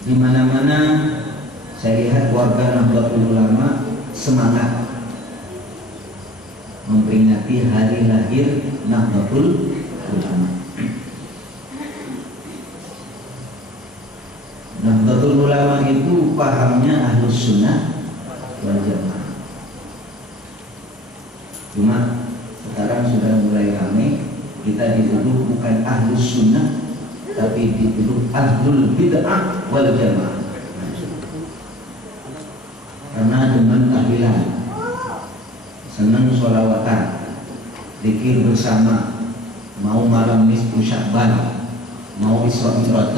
Di mana-mana saya lihat warga Nahdlatul Ulama semangat memperingati hari lahir Nahdlatul Ulama. Nahdlatul Ulama itu pahamnya Ahlus Sunnah wal Jamaah. Cuma sekarang sudah mulai ramai, kita dituduh bukan Ahlus Sunnah, tapi dituduh Ahlul Bid'ah wal Jamaah. Karena demen tahlilan, senang sholawatan, zikir bersama, mau malam nisfu Sya'ban, mau Isra Mi'raj,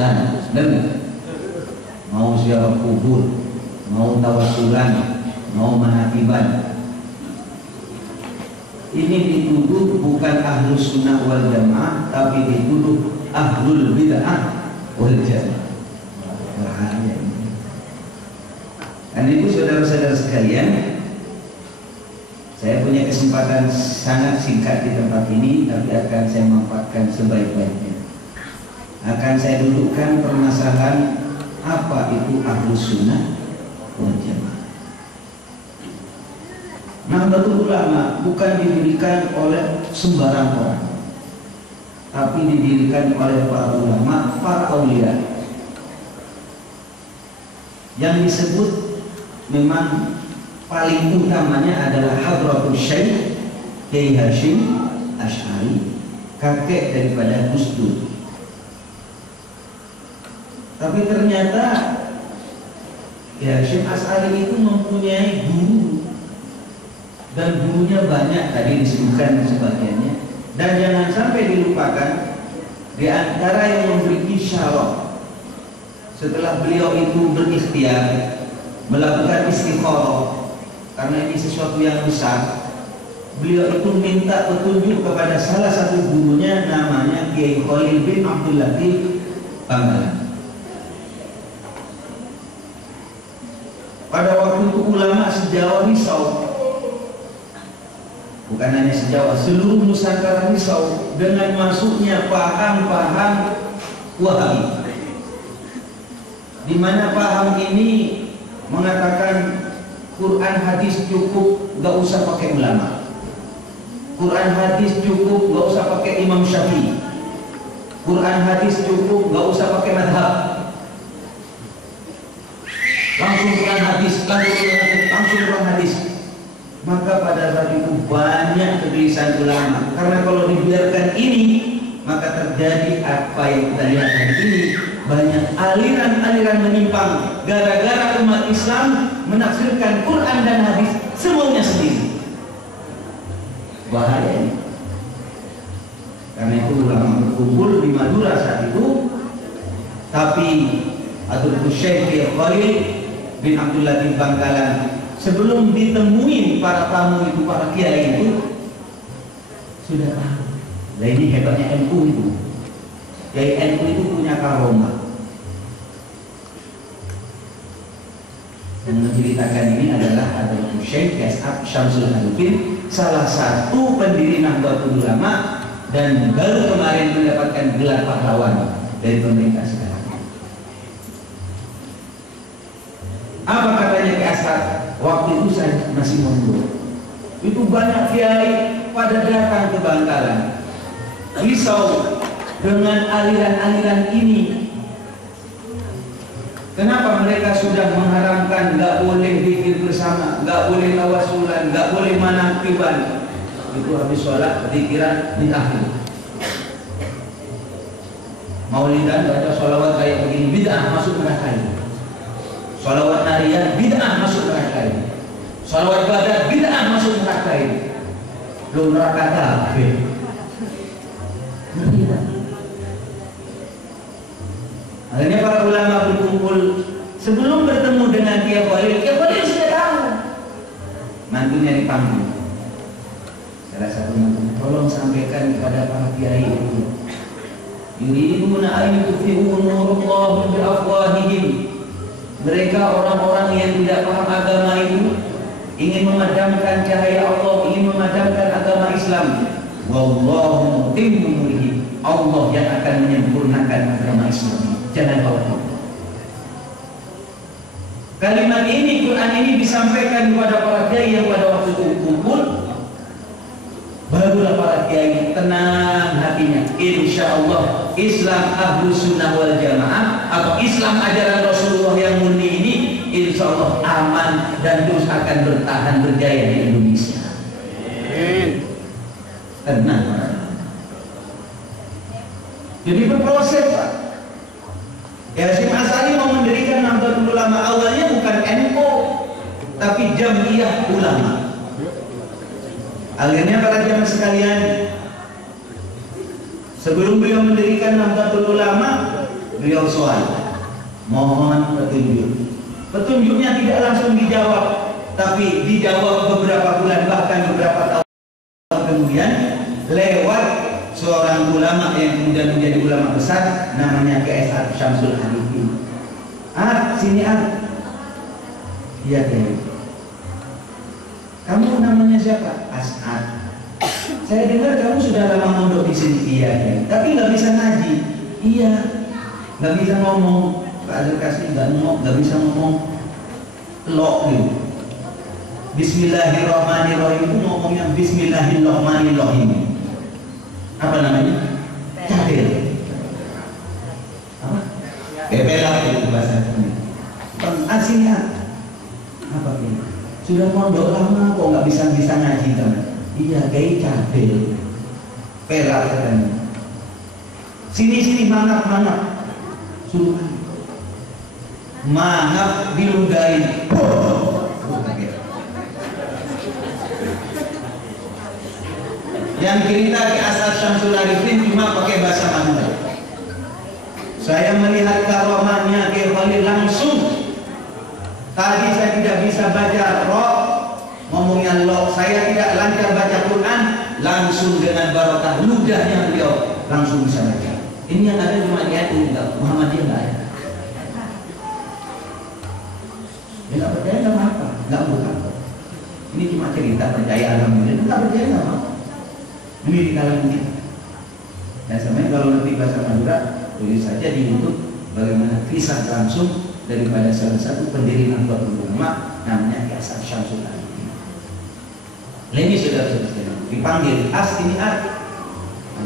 mau ziarah kubur, mau tawassulan, mau manakiban. Ini dituduh bukan Ahlus Sunnah wal Jamaah, tapi dituduh Ahlul Bid'ah wal Jamaah. Bahaya. Dan itu saudara-saudara sekalian, saya punya kesempatan sangat singkat di tempat ini, tapi akan saya manfaatkan sebaik-baiknya. Akan saya dudukkan permasalahan apa itu Ahlus Sunnah wal Jamaah. Nahdlatul Ulama bukan didirikan oleh sembarang orang, tapi didirikan oleh para ulama, para aulia. Yang disebut memang paling utamanya adalah Hadratus Syekh Kiai Hasyim Asy'ari, kakek daripada Gus Dur. Tapi ternyata Kiai Hasyim Asy'ari itu mempunyai guru, dan gurunya banyak, tadi disebutkan sebagiannya. Dan jangan sampai dilupakan, di antara yang memberi isyarat setelah beliau itu berikhtiar melakukan istikharah, karena ini sesuatu yang besar, beliau itu minta petunjuk kepada salah satu gurunya, namanya Kiai Khalil bin Abdul Latif Bangkalan. Pada waktu itu ulama se-Jawa risau, bukan hanya se-Jawa, seluruh Nusantara risau dengan masuknya paham-paham Wahabi, di mana paham ini mengatakan Quran hadis cukup, gak usah pakai ulama. Quran hadis cukup, gak usah pakai Imam Syafi'i. Quran hadis cukup, gak usah pakai madhab. Langsung Quran hadis, langsung Quran hadis. Maka pada saat itu banyak kegelisahan ulama, karena kalau dibiarkan ini, maka terjadi apa yang kita lihat hari ini. Banyak aliran-aliran menyimpang gara-gara umat Islam menafsirkan Quran dan hadis semuanya sendiri. Bahaya ini. Karena itu ulama berkumpul di Madura saat itu. Tapi Abdul Syekh Khalil bin Abdul Latif Bangkalan, sebelum ditemuin para tamu itu, para kiai itu sudah tahu. Nah, ini hebatnya NU itu. Kiai NU itu punya karomah. Yang menceritakan ini adalah Abdul Syekh Syamsul Arifin, salah satu pendiri Nahdlatul Ulama, dan baru kemarin mendapatkan gelar pahlawan dari pemerintah sekarang. Apa katanya ke Asad? Waktu itu saya masih mondok. Itu banyak kiai pada datang ke Bangkalan, risau dengan aliran-aliran ini. Kenapa mereka sudah mengharamkan nggak boleh zikir bersama, nggak boleh tawassulan, nggak boleh manakiban? Itu habis sholat zikiran bid'ah. Maulidan baca sholawat kayak begini bid'ah, masuk neraka ini. Sholawat nariyah bid'ah, masuk neraka ini. Sholawat badat bid'ah, masuk neraka ini. Lu neraka kafir. Akhirnya para ulama berkumpul. Sebelum bertemu dengan Kiai Khalil sudah tahu. Mantunya dipanggil. Salah satu mantunya, tolong sampaikan kepada para kiai itu. Yuriduna an yutfi'u nurallah bi afwahihim. Mereka orang-orang yang tidak paham agama itu ingin memadamkan cahaya Allah, ingin memadamkan agama Islam. Wallahu mutimmu nurihi. Allah yang akan menyempurnakan agama Islam. Jangan khawatir. Kalimat ini, Quran ini disampaikan kepada para kiai yang pada waktu itu kumpul. Barulah para kiai tenang hatinya. Insya Allah Islam Ahlus Sunnah wal Jamaah atau Islam ajaran Rasulullah yang murni ini insya Allah aman dan terus akan bertahan berjaya di Indonesia. Tenang. Jadi berproses, Pak. Hasyim Asy'ari mau mendirikan Nahdlatul Ulama awalnya bukan NU tapi Jamiyah Ulama. Akhirnya para jamaah sekalian, sebelum beliau mendirikan Nahdlatul Ulama, beliau soal, mohon petunjuk. Petunjuknya tidak langsung dijawab, tapi dijawab beberapa bulan bahkan beberapa tahun kemudian lewat seorang ulama yang kemudian menjadi ulama besar, namanya KS Syamsul Arifin. Sini Iya Kiai. Kamu namanya siapa? As'ad. Saya dengar kamu sudah lama mondok di sini. Iya Kiai. Tapi nggak bisa ngaji. Iya. Nggak bisa ngomong. Pak Azhar Kasih nggak bisa ngomong lo gitu. Bismillahirrahmanirrahim itu ngomongnya Bismillahirrahmanirrahim. Apa namanya? Cadel. Apa? Bebelak itu bahasa ini. Aslinya apa ini? Sudah mondok lama kok nggak bisa ngaji kan? Iya, kayak cadel. Pelak katanya. Sini mangap. Suruh mangap diludahin. Yang cerita di Asad Syamsul Arifin cuma pakai bahasa Madura. Saya melihat karomahnya Kiai Khalil langsung. Tadi saya tidak bisa baca ro, ngomongnya lo. Saya tidak lancar baca Quran, langsung dengan barokah ludahnya beliau langsung bisa baca. Ini yang ada cuma di NU, Muhammadiyah nggak ada. Ya nggak percaya nggak apa, nggak bukan. Ini cuma cerita percaya alhamdulillah, nggak percaya nggak apa. Ini di kalangan kita. Dan sebenarnya kalau nanti bahasa Madura, tulis saja di YouTube bagaimana kisah langsung daripada salah satu pendiri Nahdlatul Ulama namanya Hasan Syamsul Arifin. Ini saudara-saudara dipanggil ini ada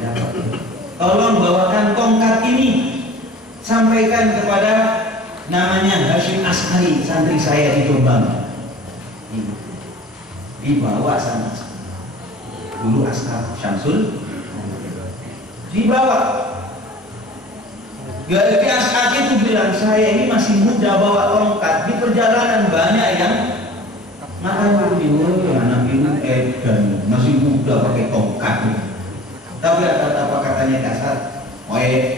apa? Tolong bawakan tongkat ini, sampaikan kepada namanya Hasyim Asy'ari, santri saya di Jombang. Dibawa sana. Dulu Ashab Syamsul dibawa. Gaya Ashab itu bilang, saya ini masih muda bawa tongkat, di perjalanan banyak yang makan dulu anak ini edan masih muda pakai tongkat. Tapi apa katanya kasar,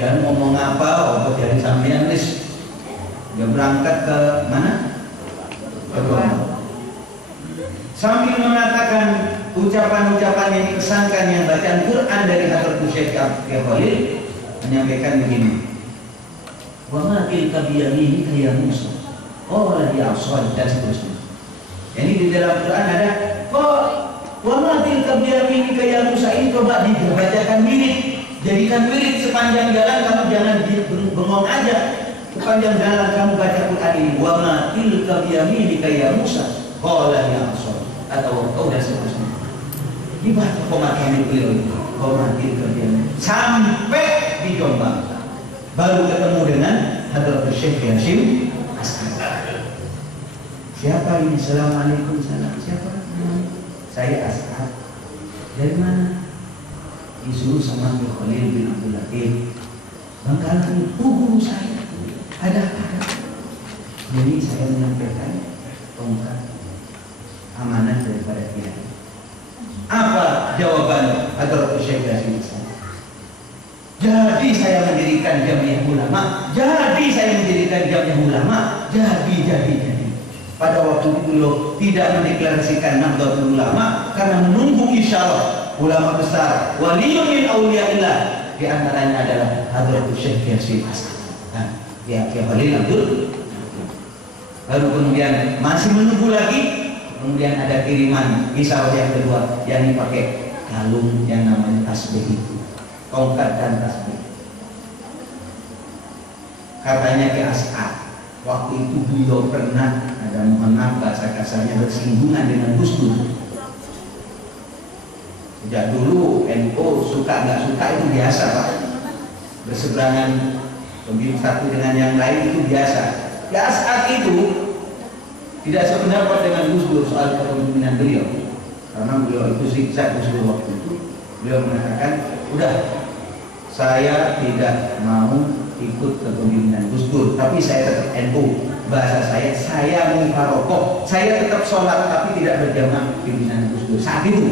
dan ngomong apa? Oh dari sampean nis. Dia berangkat ke mana? Ke Jombang. Sambil mengatakan ucapan-ucapan yang dikesankan yang bacaan Quran dari Hadratus Syekh Kiai Khalil menyampaikan begini. Wa ma tilka biyaminika ya Musa. Oh la ya Asad dan seterusnya. Jadi di dalam Quran ada wa ma tilka biyaminika ya Musa, ini coba dibacakan wirid. Jadikan wirid sepanjang jalan, kamu jangan bengong aja. Sepanjang jalan kamu baca Quran ini. Wa ma tilka biyaminika ya Musa. Qala ya Asad atau kau dan seterusnya. Dibaca pemahaman beliau itu, sampai di Jombang, baru ketemu dengan Hadratus Syekh Hasyim Asy'ari. Siapa ini? Assalamualaikum. Salam. Siapa? Saya Asy'ari. Dari mana? Disuruh sama Kiai Khalil bin Abdul Latif. Bangkalan guru saya. Ada. Jadi saya menyampaikan tongkat amanah daripada Kiai. Apa jawaban Hadratus Syekh Hasyim Asy'ari? Jadi saya mendirikan Jamiyah Ulama. Jadi. Pada waktu itu beliau tidak mendeklarasikan Nahdlatul Ulama karena menunggu insyaallah ulama besar waliyun min auliyaillah, di antaranya adalah Hadratus Syekh Hasyim Asy'ari. Nah, Kiai Khalil Abdul. Lalu kemudian masih menunggu lagi. Kemudian ada kiriman kisah yang kedua yang dipakai kalung yang namanya tasbih itu, tongkat dan tasbih. Katanya ke As'ad, Waktu itu beliau pernah ada, mohon maaf bahasa kasarnya, bersinggungan dengan Gus Dur. Sejak dulu NU suka nggak suka itu biasa Pak. Berseberangan pemilik satu dengan yang lain itu biasa. Ya saat itu tidak sependapat dengan Gus Dur soal kepemimpinan beliau, karena beliau itu zigzag Gus Dur waktu itu. Beliau mengatakan, udah saya tidak mau ikut kepemimpinan Gus Dur, tapi saya tetap NU. Bahasa saya mufarokoh, saya tetap sholat tapi tidak berjamaah pimpinan Gus Dur saat itu.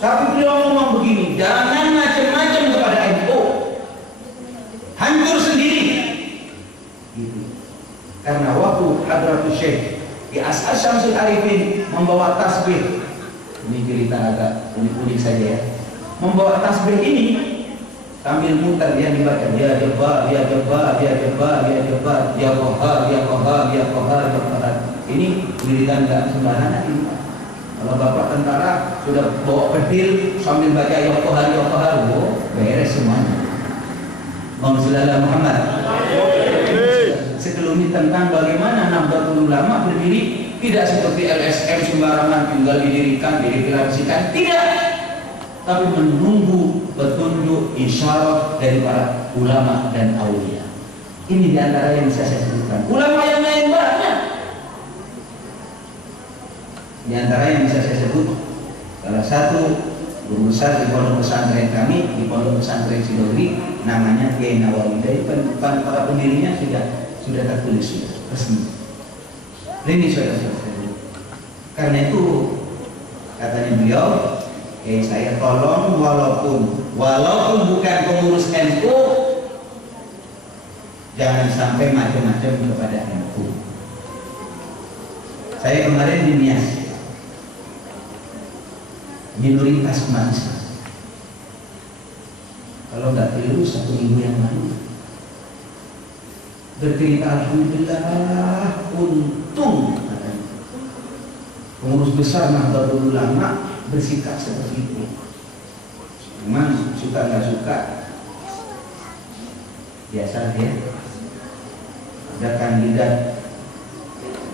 Tapi beliau ngomong begini, jangan macam-macam kepada NU, hancur sendiri. Gitu. Karena waktu Hadratus Syekh di As'as Syamsul Arifin membawa tasbih, ini cerita agak unik-unik saja ya, membawa tasbih ini sambil muter dia dibaca, ya Jabbar, ya Jabbar, ya Jabbar, ya Jabbar, ya Qahhar, ya Qahhar, ya Qahhar, ya Qahhar. Ini wiridan enggak sembarangan ini. Kalau bapak tentara sudah bawa pedil sambil baca ya Qahhar, ya Qahhar, oh, beres semuanya. Allahumma Muhammad. Sekelumit tentang bagaimana Nahdlatul Ulama berdiri, tidak seperti LSM sembarangan tinggal didirikan, dideklarasikan, tidak. Tapi menunggu petunjuk isyarat dari para ulama dan aulia. Ini diantara yang bisa saya sebutkan. Ulama yang lain banyak. Di antara yang bisa saya sebut, salah satu guru besar di pondok pesantren kami, di pondok pesantren Sidogri, namanya Kiai Nawawi. Dari para pendirinya sudah tertulis, sudah resmi. Ini saudara-saudara. Karena itu katanya beliau, saya tolong walaupun bukan pengurus NU, jangan sampai macam-macam kepada NU. Saya kemarin di Nias, minoritas umat Islam. Kalau nggak keliru 1 minggu yang lalu bercerita, alhamdulillah, untung katanya pengurus besar Nahdlatul Ulama bersikap seperti itu. Memang suka nggak suka, biasa ya. Ada kandidat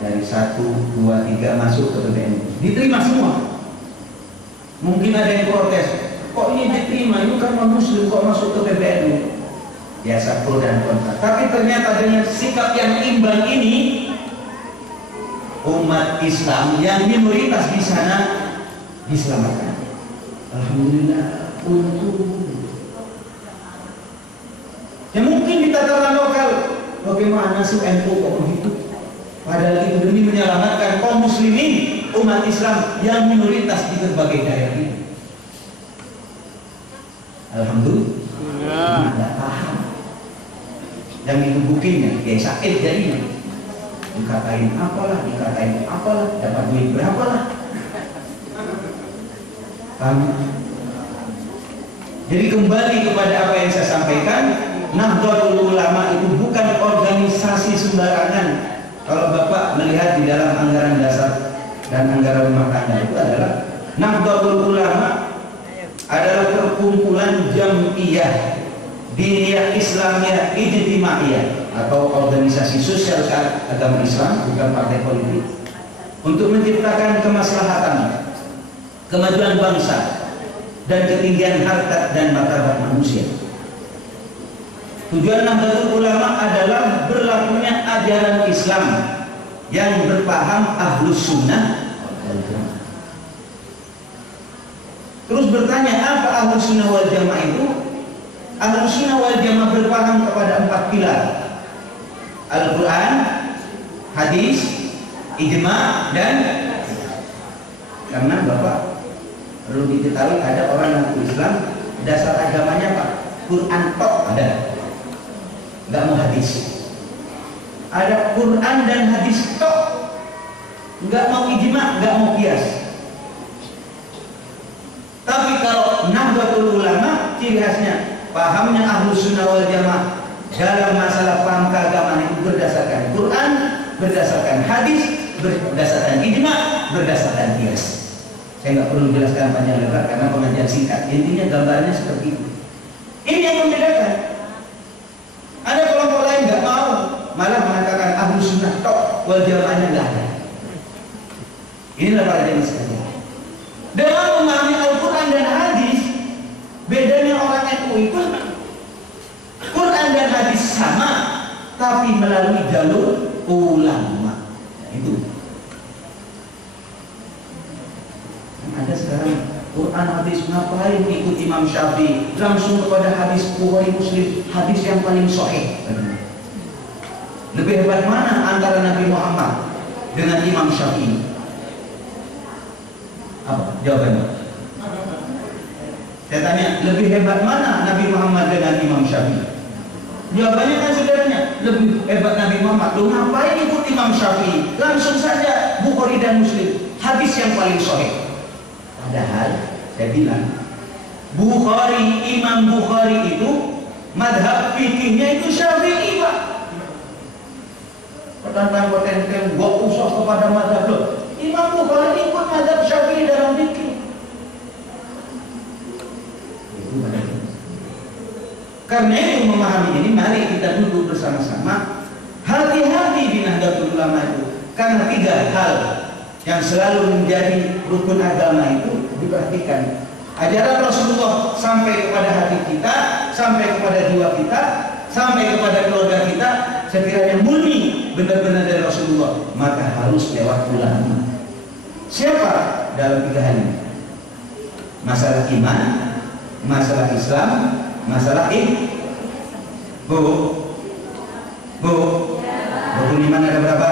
dari 1, 2, 3 masuk ke PBNU, diterima semua. Mungkin ada yang protes, kok ini diterima, ini kan Muslim kok masuk ke PBNU. Biasa pro dan kontra. Tapi ternyata dengan sikap yang imbang ini, umat Islam yang minoritas di sana diselamatkan. Alhamdulillah, untung. Ya mungkin di tataran lokal, bagaimana sih NU kok begitu? Padahal itu demi menyelamatkan kaum muslimin, umat Islam yang minoritas di berbagai daerah ini. Alhamdulillah, tidak paham. Yang itu buktinya, ya sakit jadinya. Dikatain apalah, dapat duit berapalah. Jadi kembali kepada apa yang saya sampaikan, Nahdlatul Ulama itu bukan organisasi sembarangan. Kalau Bapak melihat di dalam anggaran dasar dan anggaran rumah tangga itu adalah Nahdlatul Ulama adalah perkumpulan jam'iyah diniyah Islamiyah ijtimaiyah atau organisasi sosial agama Islam, bukan partai politik, untuk menciptakan kemaslahatan, kemajuan bangsa dan ketinggian harkat dan martabat manusia. Tujuan Nahdlatul Ulama adalah berlakunya ajaran Islam yang berpaham Ahlus Sunnah wal Jamaah. Terus bertanya, apa Ahlus Sunnah wal Jamaah itu? Ahlus Sunnah wal Jamaah berpaham kepada 4 pilar: Al-Quran, hadis, ijma, dan karena Bapak perlu diketahui ada orang yang Islam dasar agamanya Pak Quran tok ada, nggak mau hadis. Ada Quran dan hadis tok, nggak mau ijma, nggak mau qiyas. Tapi kalau Nahdlatul Ulama, ciri khasnya pahamnya Ahlus Sunnah wal Jamaah dalam masalah paham keagamaan itu berdasarkan Quran, berdasarkan hadis, berdasarkan ijma, berdasarkan qiyas. Saya nggak perlu jelaskan panjang lebar karena pengajian singkat. Intinya gambarnya seperti itu. Ini yang membedakan. Ada kelompok lain nggak mau ahlu sunnah tok, wal jamaahnya nggak ada. Inilah paradigma sekalian. Dalam memahami Al-Quran dan hadis, bedanya orang NU itu Quran dan hadis sama, tapi melalui jalur ulama. Itu. Ada sekarang Quran hadis ngapain ikut Imam Syafi'i, langsung kepada hadis Bukhari Muslim, hadis yang paling sahih. Lebih hebat mana antara Nabi Muhammad dengan Imam Syafi'i? Apa jawabannya? Saya tanya, lebih hebat mana Nabi Muhammad dengan Imam Syafi'i? Jawabannya kan sederhana, lebih hebat Nabi Muhammad. Lu ngapain ikut Imam Syafi'i? Langsung saja Bukhari dan Muslim, hadis yang paling sahih. Padahal saya bilang Imam Bukhari itu madhab fikihnya itu Syafi'i, Pak. Tentang potensi gua usah kepada madhab lo. Imam Bukhari ikut madhab Syafi'i dalam fikih. Karena itu memahami ini, mari kita duduk bersama-sama. Hati-hati di Nahdlatul Ulama itu, karena 3 hal yang selalu menjadi rukun agama itu diperhatikan. Ajaran Rasulullah sampai kepada hati kita, sampai kepada jiwa kita, sampai kepada keluarga kita, sekiranya murni benar-benar dari Rasulullah, maka harus lewat ulama. Siapa dalam 3 hal ini? Masalah iman, masalah Islam, masalah rukun iman ada berapa?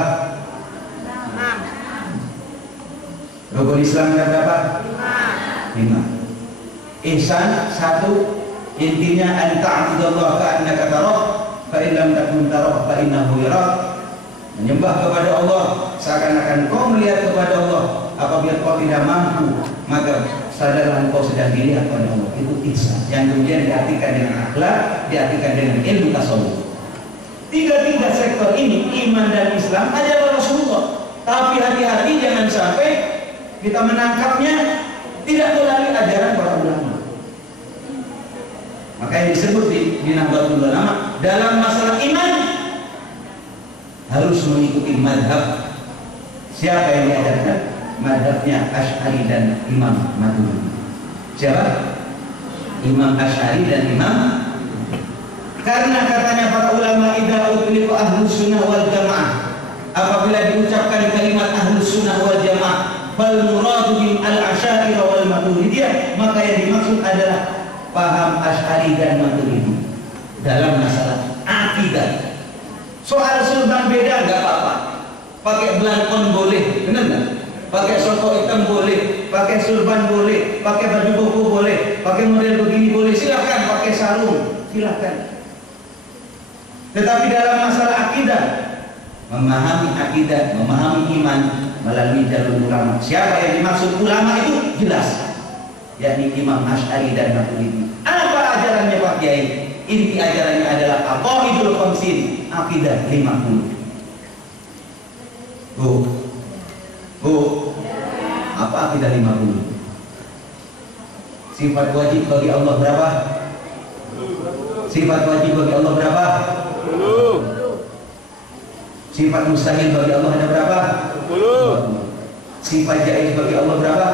Rukun Islam ada berapa? 5. Ihsan 1, intinya an ta'budallaha ka'annaka tarah fa in lam takun tarah fa innahu yarak. Menyembah kepada Allah seakan-akan kau melihat kepada Allah. Apabila kau tidak mampu, maka sadarlah kau sedang dilihat oleh Allah. Itu ihsan yang kemudian diartikan dengan akhlak, diartikan dengan ilmu tasawuf. 3 sektor ini, iman dan Islam, ajaran Rasulullah. Tapi hati-hati jangan sampai kita menangkapnya tidak melalui ajaran para ulama. Maka yang disebut di Nahdlatul Ulama dalam masalah iman harus mengikuti madhab. Siapa yang diajarkan? Madhabnya Asy'ari dan Imam Maturidi. Siapa? Imam Asy'ari dan Imam. Karena katanya para ulama, idza utliqa ahlus sunnah wal jamaah, apabila diucapkan kalimat ahlus sunnah wal jamaah, fal muradu bil al-asy'ari wal maturidiyah, maka yang dimaksud adalah paham Asy'ari dan Maturidi dalam masalah akidah. Soal surban beda enggak apa-apa. Pakai belangkon boleh, benar enggak? Pakai soko hitam boleh, pakai surban boleh, pakai baju koko boleh, pakai model begini boleh, silakan. Pakai sarung, silakan. Tetapi dalam masalah akidah, memahami akidah, memahami iman melalui jalur ulama. Siapa yang dimaksud ulama itu jelas, yakni Imam Asy'ari dan Maturidi. Apa ajarannya Pak Kiai? Inti ajarannya adalah aqaidul khamsin, akidah 50. Apa akidah 50? Sifat wajib bagi Allah berapa? Sifat wajib bagi Allah berapa? Sifat mustahil bagi Allah ada berapa? 10. Sifat jaiz bagi Allah berapa?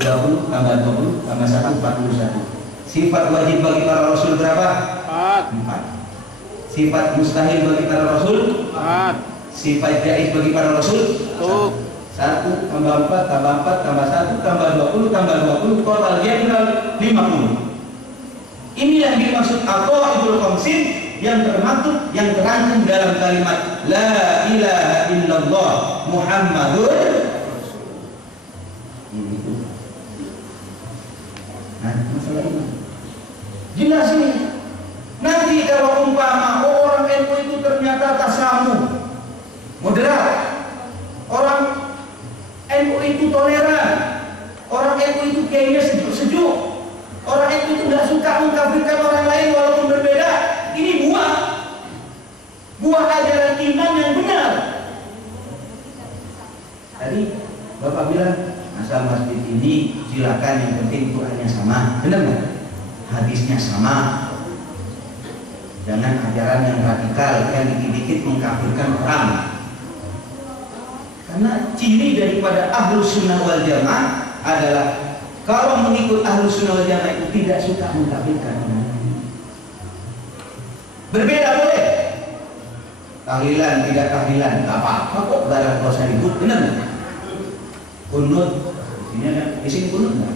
20 tambah 20 tambah 1 41. Sifat wajib bagi para rasul berapa? 4. Sifat mustahil bagi para rasul 4. Sifat jaiz bagi para rasul 1 tambah 4 tambah 4 tambah 1 tambah 20 tambah 20 totalnya 50. Inilah yang dimaksud aqaidul khamsin yang termaktub, yang terangkum dalam kalimat la ilaha illallah Muhammadur. Nah, masalah ini jelas ini. Nanti kalau umpama orang NU itu ternyata tasamu, moderat, orang NU itu toleran, orang NU itu kayaknya sejuk-sejuk, orang NU itu tidak suka mengkafirkan orang lain walaupun berbeda. Ini buah ajaran iman yang benar. Tadi Bapak bilang asal masjid ini silakan, yang penting Qurannya sama, benar nggak? Hadisnya sama. Jangan ajaran yang radikal yang dikit-dikit mengkafirkan orang. Karena ciri daripada Ahlus Sunnah wal Jamaah adalah kalau mengikut Ahlus Sunnah wal Jamaah itu tidak suka mengkafirkan orang. Berbeda boleh. Tahlilan tidak tahlilan, tak apa-apa kok, gak ada usah ribut, benar nggak? Kunut, ini ada, di sini kunut nggak?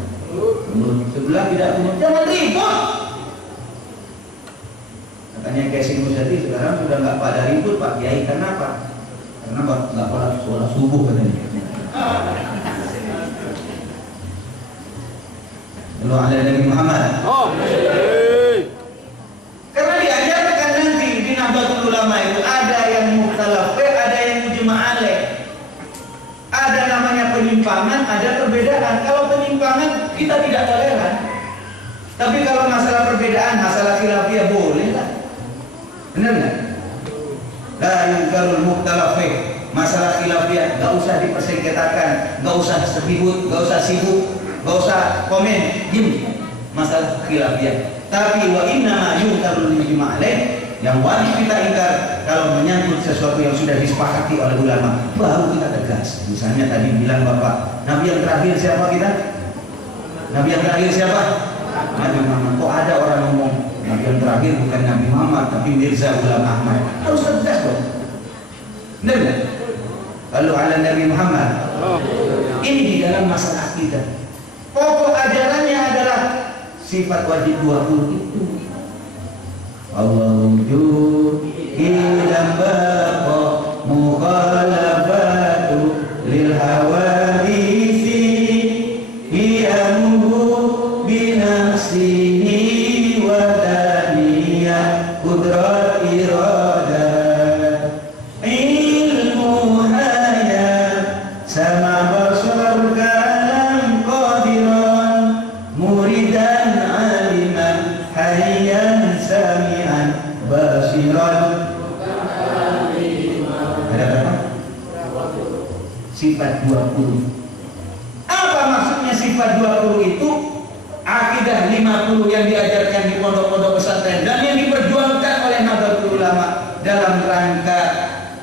Kunut sebelah tidak kunut, jangan ribut. Katanya Kiai Muzadi sekarang sudah nggak pada ribut Pak Kiai, kenapa? Karena nggak pada sholat subuh katanya. Lalu ada Nabi Muhammad. Karena diajarkan nanti di Nahdlatul Ulama itu ada yang mukhtalaf, ada yang mujma' alaih. Ada namanya penyimpangan, ada perbedaan. Kalau penyimpangan kita tidak toleran. Tapi kalau masalah perbedaan, masalah khilafiyah boleh lah. Benar nggak? La yungkarul mukhtalaf, masalah khilafiyah nggak usah dipersengketakan, nggak usah ribut, nggak usah sibuk, nggak usah komen, diam. Masalah khilafiyah. Tapi wa inna ma yungkarul mujma' alaih, yang wajib kita ingkar kalau menyangkut sesuatu yang sudah disepakati oleh ulama, baru kita tegas. Misalnya tadi bilang Bapak, Nabi yang terakhir siapa kita? Nabi yang terakhir siapa? Nabi Muhammad. Kok ada orang ngomong Nabi yang terakhir bukan Nabi Muhammad tapi Mirza Ghulam Ahmad? Harus tegas dong. Benar nggak? Lalu ala Nabi Muhammad. Ini di dalam masalah akidah. Pokok ajarannya adalah sifat wajib 20 itu. Allah wujud ilam baqa mukhalafatu lil hawadisi hiyamuhu binafsihi wa daniyah kudrat iradat ilmu hayat sama basar kalam qadiran muridan aliman hayyan sami'an basiran. Ada berapa? Sifat 20. Apa maksudnya sifat 20 itu? Akidah 50 yang diajarkan di pondok-pondok pesantren dan yang diperjuangkan oleh Nahdlatul Ulama dalam rangka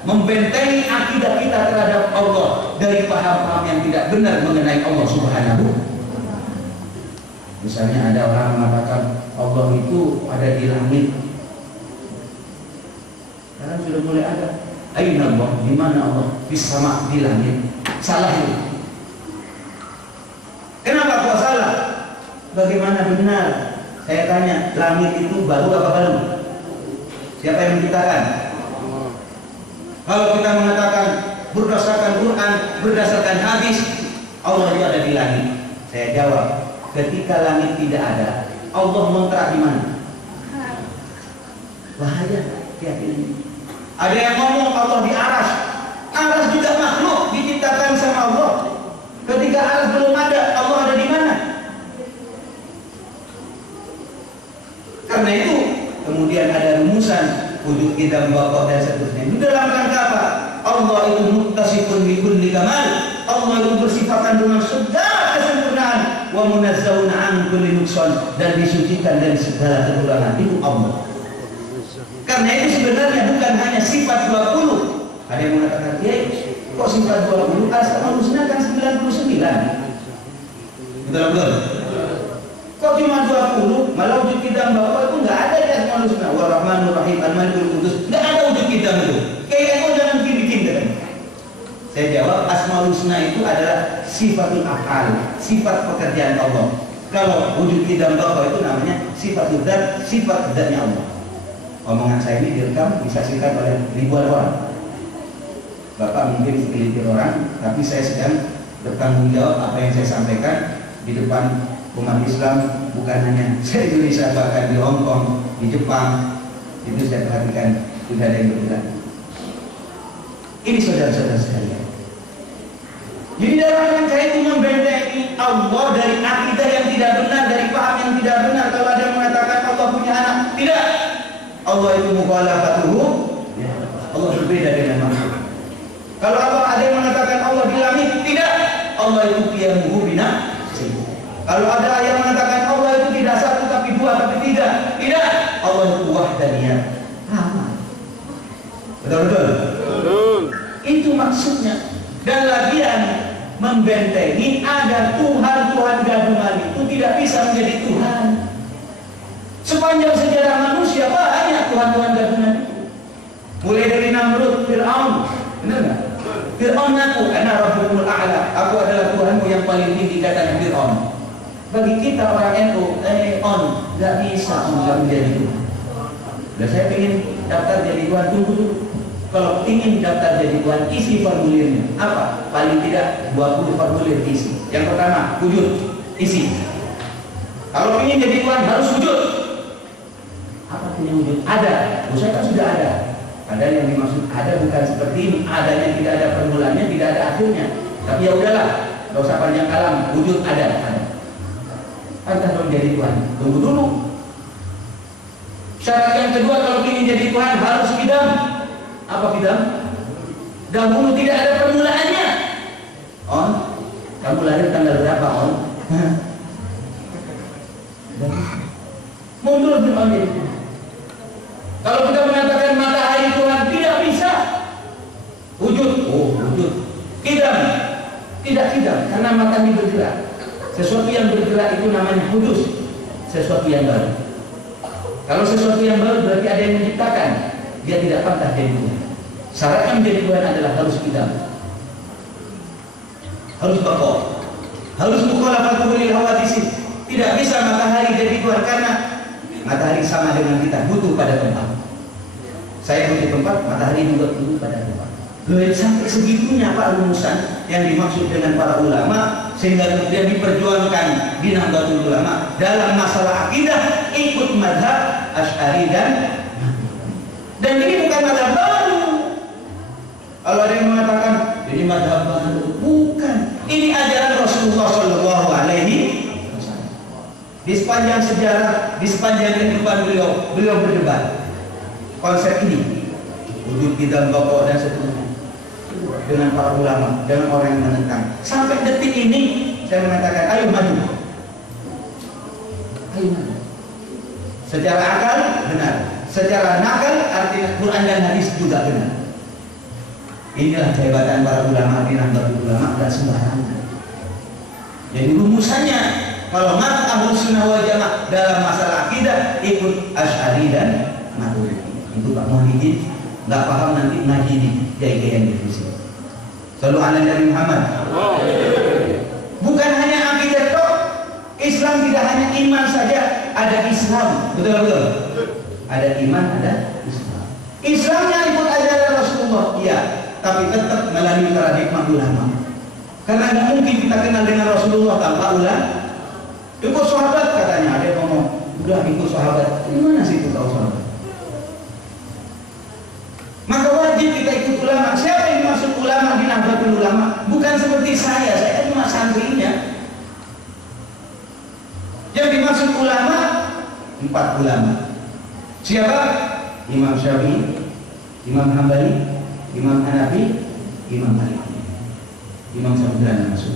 membentengi akidah kita terhadap Allah dari paham-paham yang tidak benar mengenai Allah Subhanahu. Misalnya ada orang mengatakan Allah itu ada di langit. Sekarang sudah mulai ada. Aina Allah, di mana Allah? Di sama, di langit. Salah itu. Kenapa kok salah? Bagaimana benar? Saya tanya, langit itu baru apa baru? Siapa yang menciptakan? Kalau kita mengatakan berdasarkan Quran, berdasarkan hadis, Allah itu ada di langit. Saya jawab, ketika langit tidak ada, Allah ngontrak di mana? Bahaya keyakinan ini. Ada yang ngomong Allah di aras. Aras juga makhluk diciptakan sama Allah. Ketika aras belum ada, Allah ada di mana? Karena itu kemudian ada rumusan wujud kita bapak dan seterusnya. Di dalam rangka apa? Allah itu muttasifun bi kulli kamal. Allah itu bersifatan dengan segala kesempurnaan, wa munazzahun an kulli nuqsan, dan disucikan dari segala kekurangan. Itu Allah. Karena itu sebenarnya bukan hanya sifat 20. Ada yang mengatakan, ya kok sifat 20? Asal manusia kan 99. Betul-betul. Kok cuma 20? Malah wujud kita bapak itu nggak ada di asal manusia. War-Rahmanur Rahim, Al-Malikul Qudus, nggak ada wujud kita itu. Kayak kok jangan bikin kan? Saya jawab, Asmaul Husna itu adalah sifatul af'al, sifat pekerjaan Allah. Kalau wujud kita bapak itu namanya sifat dzat, sifat dzatnya Allah. Omongan saya ini direkam disaksikan oleh ribuan orang. Bapak mungkin segelintir orang, tapi saya sedang bertanggung jawab apa yang saya sampaikan di depan umat Islam, bukan hanya se-Indonesia, bahkan di Hong Kong, di Jepang. Itu saya perhatikan sudah ada yang berbilang. Ini saudara-saudara sekalian. Jadi dalam rangka itu membentengi Allah dari akidah yang tidak benar, dari paham yang tidak benar. Kalau ada yang mengatakan Allah punya anak, tidak. Allah itu mukhalafatuhu, Allah berbeda dengan makhluk. Kalau ada yang mengatakan Allah di langit, tidak. Allah itu qiyamuhu bina. Kalau ada yang mengatakan Allah itu tidak satu tapi dua, tapi tiga. Tidak. Allah itu wahdaniyah. Betul-betul? Betul. Itu maksudnya. Dan lagian membentengi ada Tuhan-Tuhan gabungan itu tidak bisa menjadi Tuhan. Sepanjang sejarah manusia banyak Tuhan-Tuhan gabungan itu. Mulai dari Namrud, Fir'aun, benar nggak? Fir'aun ngaku, ana rabbukumul a'la, aku adalah Tuhanmu yang paling tinggi, katanya Fir'aun. Bagi kita orang NU, nggak bisa nggak menjadi Tuhan. Dan saya ingin daftar jadi Tuhan, tunggu dulu. Kalau ingin daftar jadi Tuhan, isi formulirnya. Apa? Paling tidak 20 formulir isi. Yang pertama, wujud, isi. Kalau ingin jadi Tuhan harus wujud. Apa punya wujud? Ada. Saya kan sudah ada. Ada yang dimaksud ada bukan seperti ini. Adanya tidak ada permulaannya, tidak ada akhirnya. Tapi ya udahlah, nggak usah panjang kalam. Wujud ada. Entah kalau jadi Tuhan. Tunggu dulu. Syarat yang kedua kalau ingin jadi Tuhan harus kidam. Apa kidam? Dahulu tidak ada permulaannya. On, kamu lahir tanggal berapa on? Mundur di on ini. Kalau kita mengatakan matahari Tuhan, tidak bisa. Wujud, wujud. Kidam, tidak kidam, karena matahari bergerak. Sesuatu yang bergerak itu namanya hudus, sesuatu yang baru. Kalau sesuatu yang baru berarti ada yang menciptakan. Dia tidak pantas jadi Tuhan. Syaratnya menjadi Tuhan adalah harus kidam, harus kokoh, harus mukhalafatu lil hawadits. Tidak bisa matahari jadi Tuhan karena matahari sama dengan kita, butuh pada tempat. Saya butuh tempat, matahari juga butuh pada tempat. Sampai segitunya Pak rumusan yang dimaksud dengan para ulama, sehingga kemudian diperjuangkan di Nahdlatul Ulama dalam masalah akidah ikut mazhab Asy'ari dan ini bukan mazhab baru. Kalau ada yang mengatakan ini mazhab baru, bukan. Ini ajaran Rasulullah Shallallahu Alaihi Wasallam. Di sepanjang sejarah, di sepanjang kehidupan beliau berdebat konsep ini, wujud kita pokok dan seterusnya dengan para ulama, dengan orang yang menentang. Sampai detik ini saya mengatakan, ayo maju, ayo maju. Secara akal benar, secara nakal artinya Quran dan hadis juga benar. Inilah kehebatan para ulama di Nahdlatul Ulama, tidak sembarangan. Jadi rumusannya, kalau mazhab Ahlus Sunnah wal Jamaah dalam masalah akidah ikut Asy'ari dan Maturidi. Itu Pak Muhyiddin nggak paham nanti ngaji di kiai-kiai yang di sini. Selalu ala Nabi Muhammad. Bukan hanya akidah toh, Islam tidak hanya iman saja, ada Islam, betul. Ada iman, ada Islam. Islamnya ikut ajaran Rasulullah, iya, tapi tetap melalui paradigma ulama. Karena nggak mungkin kita kenal dengan Rasulullah tanpa ulama. Ikut sahabat katanya, ada yang ngomong, udah ikut sahabat. Gimana sih itu tahu sahabat? Maka wajib kita ikut ulama. Siapa yang dimaksud ulama di Nahdlatul Ulama? Bukan seperti saya cuma santrinya. Yang dimaksud ulama 4 ulama. Siapa? Imam Syafi'i, Imam Hambali, Imam Hanafi, Imam Maliki. Imam Samudra masuk.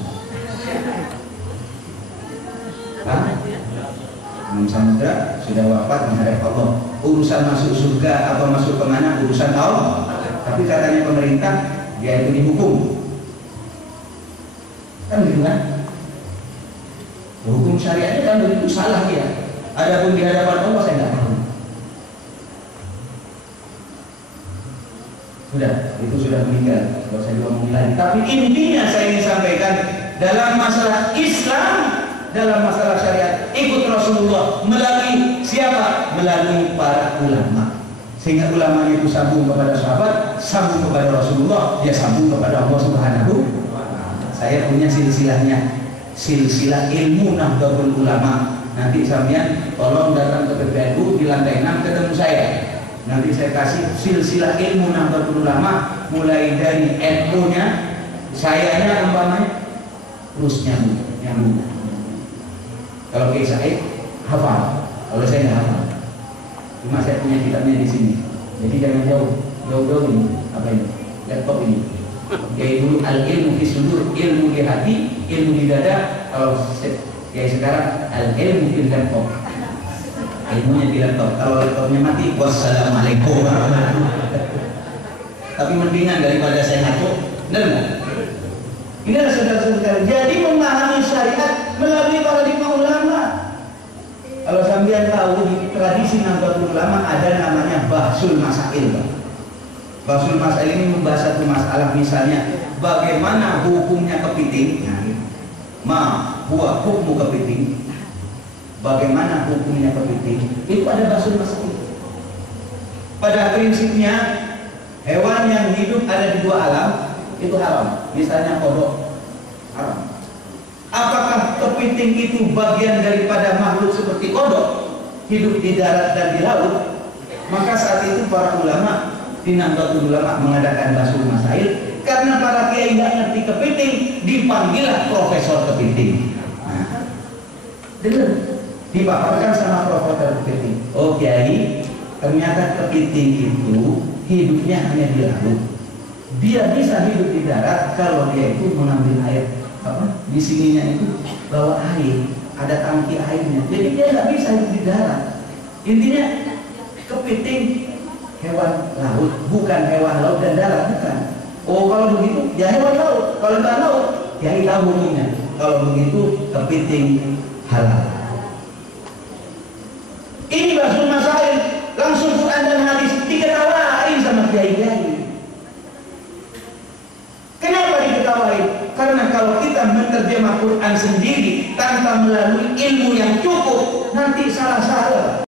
Imam Samudra sudah wafat menghadap Allah. Urusan masuk surga atau masuk kemana urusan Allah. Tapi katanya pemerintah dia itu dihukum. Kan begitu kan? Hukum syariatnya kan begitu, salah dia. Adapun di hadapan Allah saya nggak tahu. Itu sudah meninggal. Kalau saya ngomong lagi. Tapi intinya saya ingin sampaikan dalam masalah Islam, dalam masalah syariat ikut Rasulullah melalui siapa? Melalui para ulama. Sehingga ulama itu sambung kepada sahabat, sambung kepada Rasulullah, dia sambung kepada Allah Subhanahu. Saya punya silsilahnya, silsilah ilmu Nahdlatul Ulama. Nanti sampean tolong datang ke PBNU di lantai 6 ketemu saya. Nanti saya kasih silsilah ilmu Nahdlatul Ulama mulai dari NU-nya, sayanya umpamanya, terusnya nyambung. Kalau Kiai Said hafal, kalau saya nggak hafal. Cuma saya punya kitabnya di sini. Jadi jangan jauh ini. Apa ini? Laptop ini. Yaitu al-ilmu fi sudur, ilmu di hati, ilmu di dada. Kalau kayak sekarang al-ilmu fil laptop. ilmunya di laptop. Kalau laptopnya mati, wassalamualaikum. Tapi mendingan daripada saya ngaco. Benar nggak? Ini adalah saudara-saudara. Jadi memahami syariat melalui paradigma ulama. Kalau sampean tahu di tradisi Nahdlatul Ulama ada namanya bahsul masail. Bahsul masail ini membahas satu masalah, misalnya bagaimana hukumnya kepiting. Ma huwa hukmu kepiting. Bagaimana hukumnya kepiting? Itu ada bahsul masail. Pada prinsipnya hewan yang hidup ada di dua alam itu haram. Misalnya kodok haram. Apakah kepiting itu bagian daripada makhluk seperti kodok, hidup di darat dan di laut? Maka saat itu para ulama di Nahdlatul Ulama mengadakan bahsul masail, karena para kiai nggak ngerti kepiting, dipanggillah profesor kepiting. Nah, dengar, dipaparkan sama profesor kepiting. Oh kiai, ternyata kepiting itu hidupnya hanya di laut. Dia bisa hidup di darat kalau dia itu mengambil air. Di sininya itu bawa air, ada tangki airnya. Jadi dia nggak bisa hidup di darat. Intinya kepiting hewan laut, bukan hewan laut dan darat, bukan. Oh kalau begitu ya hewan laut, kalau bukan laut ya tahu hukumnya. Kalau begitu kepiting halal. Ini bahsul masail, langsung Quran dan hadis diketawain sama kiai-kiai. Kenapa diketawain? Karena kalau kita menerjemah Quran sendiri tanpa melalui ilmu yang cukup, nanti salah-salah.